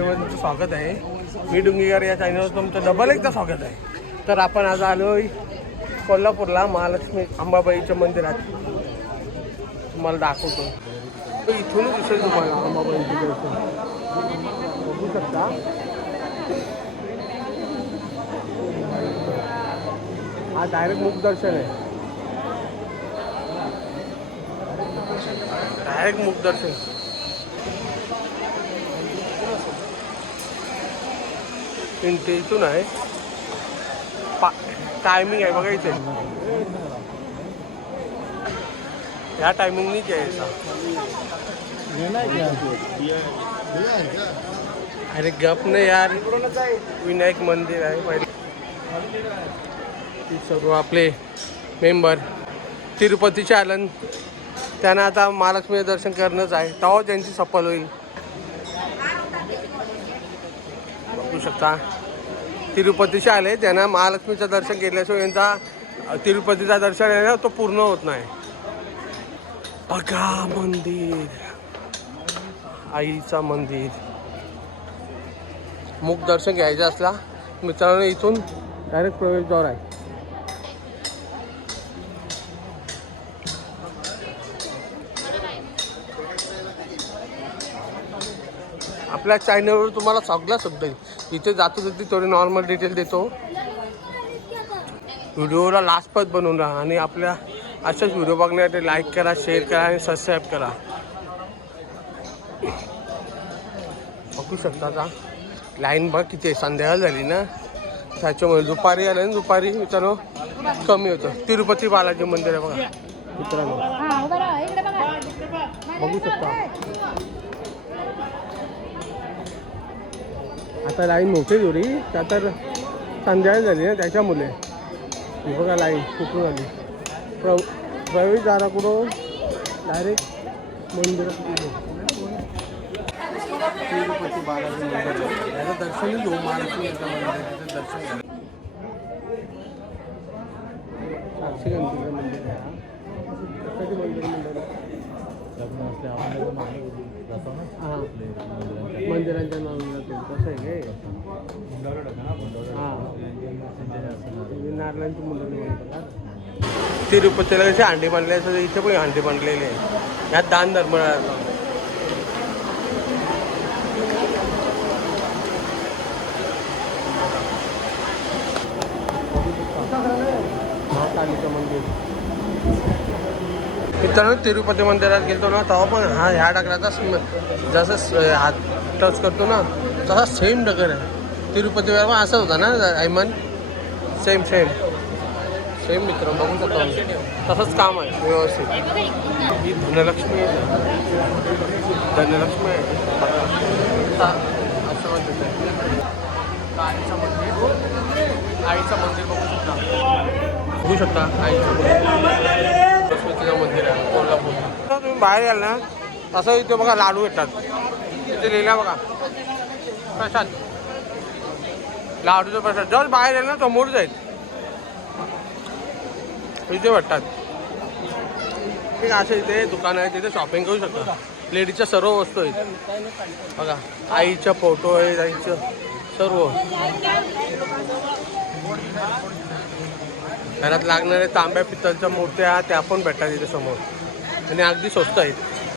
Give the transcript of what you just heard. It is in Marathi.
व्हिडिओमध्ये तुमचं स्वागत आहे. मी डुंगीकर या चॅनलवर तुमचं डबल एकदा स्वागत आहे. तर आपण आज आलो कोल्हापूरला महालक्ष्मी अंबाबाईच्या मंदिरात. तुम्हाला दाखवतो. इथूनच दिसेल तुम्हाला अंबाबाईचं दर्शन. बघू शकता. हा डायरेक्ट मुख दर्शन आहे. डायरेक्ट मुख इंटे इथून आहे. पा टायमिंग आहे बघा इथे या टायमिंगनीच यायचा. अरे गप नाही यार. विनायक मंदिर आहे पहिले. सर्व आपले मेंबर तिरुपतीचे आलन त्यांना आता महालक्ष्मी दर्शन करणंच आहे. तेव्हा त्यांची सफल होईल. बघू शकता. तिरुपतीचे आले त्यांना महालक्ष्मीचं दर्शन घेतल्याशिवाय यांचा तिरुपतीचा दर्शन आहे ना तो पूर्ण होत नाही. बघा मंदिर. आईचा मंदिर. मुख दर्शन घ्यायचं असला मित्रांनो इथून डायरेक्ट प्रवेशद्वार आहे. आपल्या चॅनलवर तुम्हाला सगळ्या शब्द येईल इथे जातो तिथे थोडी नॉर्मल डिटेल देतो. व्हिडिओला लास्टपत बनवून राहा आणि आपल्या अशाच व्हिडिओ बघण्यासाठी लाईक करा शेअर करा आणि सबस्क्राईब करा. बघू शकता का लाईन बघ किती आहे. संध्याकाळ झाली ना. त्याच्यामुळे दुपारी आलं ना दुपारी मित्रांनो कमी होतं. तिरुपती बालाजी मंदिर आहे बघा. मित्रांनो. हा बघू शकता. आता लाईन नव्हती थोडी त्या तर संध्याकाळ झाली ना त्याच्यामुळे बघा लाईन कुठून आली प्र प्रवेशद्वाराकडून डायरेक्ट मंदिरात गेलो. तिरुपती बालाजी मंदिर आहे. याचं दर्शनच घेऊ महालक्ष्मी याचं मंदिर आहे. त्याचं दर्शन घ्या साक्षी गणपतीचं मंदिर आहे. कशाचं मंदिर मंदिर आहे? हा मंदिरांच्या नावाला ते कसं आहे काय हा. म्हणजे म्हणतात तिरुपतीला कसे अंडे बांधले असं इथे पण अंडे बांधलेले आहे यात दान धर्म. महाकालीचं मंदिर. मित्रांनो तिरुपती मंदिरात गेलतो ना तेव्हा पण हा ह्या डगराचा जसं हात टच करतो ना तसा सेम डगर आहे. तिरुपती पण असं होता ना ऐमन सेम सेम सेम मित्र बघू शकतो तसंच काम आहे व्यवस्थित. ही धनलक्ष्मी आहे. धनलक्ष्मी आहे. असं म्हणतात आईचं मंदिर. आईचं मंदिर बघू शकता. बघू शकता आईचं मंदिर. सरस्वतीचं मंदिर आहे कोल्हापूर. तुम्ही बाहेर याल ना असं इथे बघा लाडू येतात. तिथे लिहिला बघा. प्रसाद. लाडूचा प्रसाद. जस्ट बाहेर याल ना समोर जाईल. इथे भेटतात ठीक आहे, इथे दुकान आहे तिथे शॉपिंग करू शकता. लेडीजच्या सर्व वस्तू आहेत. बघा आईचा फोटो आहेत आईचं सर्व. घरात लागणारे तांब्या पितळच्या मूर्त्या त्या पण भेटतात इथे समोर. आणि अगदी स्वस्त आहेत.